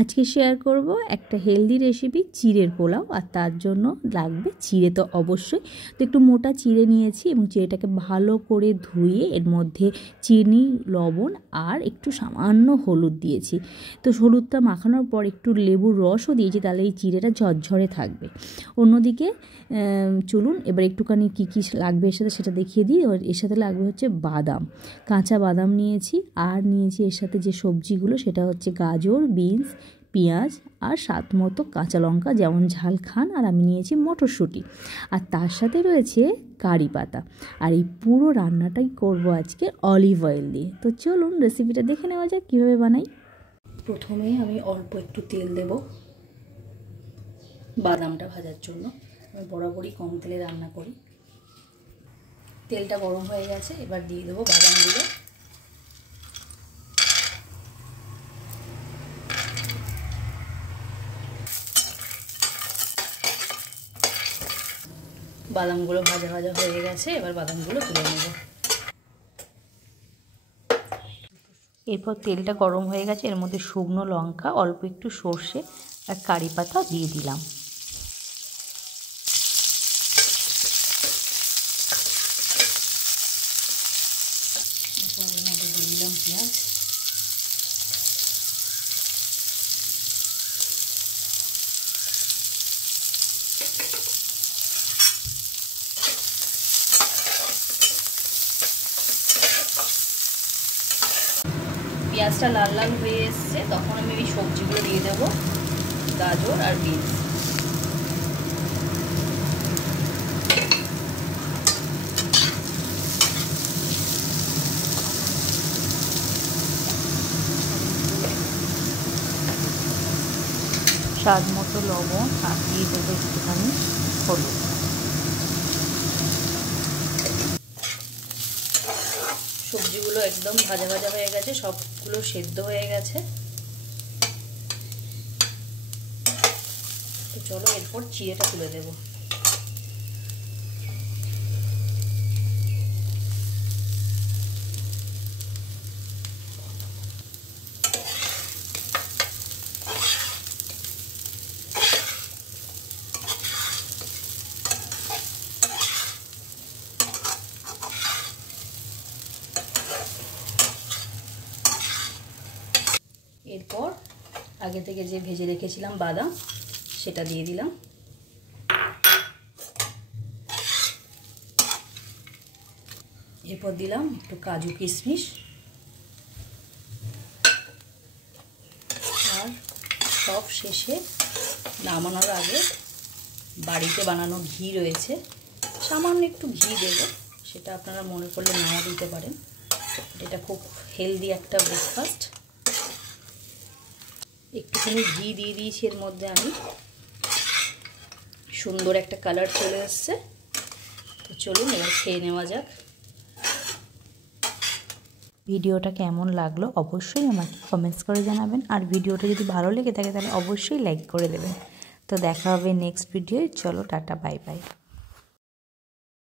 আজকে শেয়ার করব একটা হেলদি রেসিপি চিড়ের পোলাও। আর তার জন্য লাগবে চিড়ে তো অবশ্যই। তো একটু মোটা চিড়ে নিয়েছি এবং চিড়েটাকে ভালো করে ধুয়ে এর মধ্যে চিনি, লবণ আর একটু সামান্য হলুদ দিয়েছি। তো হলুদটা মাখানোর পর একটু লেবুর রসও দিয়েছি, তাহলে এই চিড়েটা ঝরঝরে থাকবে। অন্যদিকে চলুন এবার একটুখানি কী কী লাগবে এর সাথে সেটা দেখিয়ে দিই। এর সাথে লাগবে হচ্ছে বাদাম, কাঁচা বাদাম নিয়েছি। আর নিয়েছি এর সাথে যে সবজিগুলো, সেটা হচ্ছে গাজর, বিনস, পেঁয়াজ আর স্বাদ মতো কাঁচা লঙ্কা, যেমন ঝাল খান। আর আমি নিয়েছি মটরশুঁটি, আর তার সাথে রয়েছে কারি পাতা। আর এই পুরো রান্নাটাই করব আজকে অলিভ অয়েল দিয়ে। তো চলুন রেসিপিটা দেখে নেওয়া যাক কীভাবে বানাই। প্রথমে আমি অল্প একটু তেল দেব বাদামটা ভাজার জন্য। আমি বরাবরই কম তেলে রান্না করি। তেলটা গরম হয়ে গেছে, এবার দিয়ে দেবো বাদামগুলো। বাদামগুলো ভাজা ভাজা হয়ে গেছে, এবার বাদামগুলো তুলে নেব। এরপর তেলটা গরম হয়ে গেছে, এর মধ্যে শুকনো লঙ্কা, অল্প একটু সর্ষে আর কারি পাতা দিয়ে দিলাম। এর মধ্যে দিয়ে দিলাম পেঁয়াজ। পেঁয়াজটা লাল লাল হয়ে এসছে, তখন আমি এই সবজিগুলো দিয়ে দেবো, গাজর আর বিনস। স্বাদ মতো লবণ আর দিয়ে দেবো একটুখানি হলুদ। সবজিগুলো একদম ভাজা ভাজা হয়ে গেছে, সবগুলো সেদ্ধ হয়ে গেছে। তো চলো এরপর চিড়েটা তুলে দেবো। এরপর আগে থেকে যে ভেজে রেখেছিলাম বাদাম, সেটা দিয়ে দিলাম। এরপর দিলাম একটু কাজু কিশমিশ, আর সব শেষে নামানোর আগে বাড়িতে বানানো ঘি রয়েছে, সামান্য একটু ঘি দেব। সেটা আপনারা মনে করলে নাও দিতে পারেন। এটা খুব হেলদি একটা ব্রেকফাস্ট। একটুখানি ঘি দিয়ে দিয়েছি এর মধ্যে আমি, সুন্দর একটা কালার চলে এসছে। তো চলুন এবার খেয়ে নেওয়া যাক। ভিডিওটা কেমন লাগলো অবশ্যই আমাকে কমেন্টস করে জানাবেন। আর ভিডিওটা যদি ভালো লেগে থাকে তাহলে অবশ্যই লাইক করে দেবেন। তো দেখা হবে নেক্সট ভিডিওয়। চলো টাটা, বাই বাই।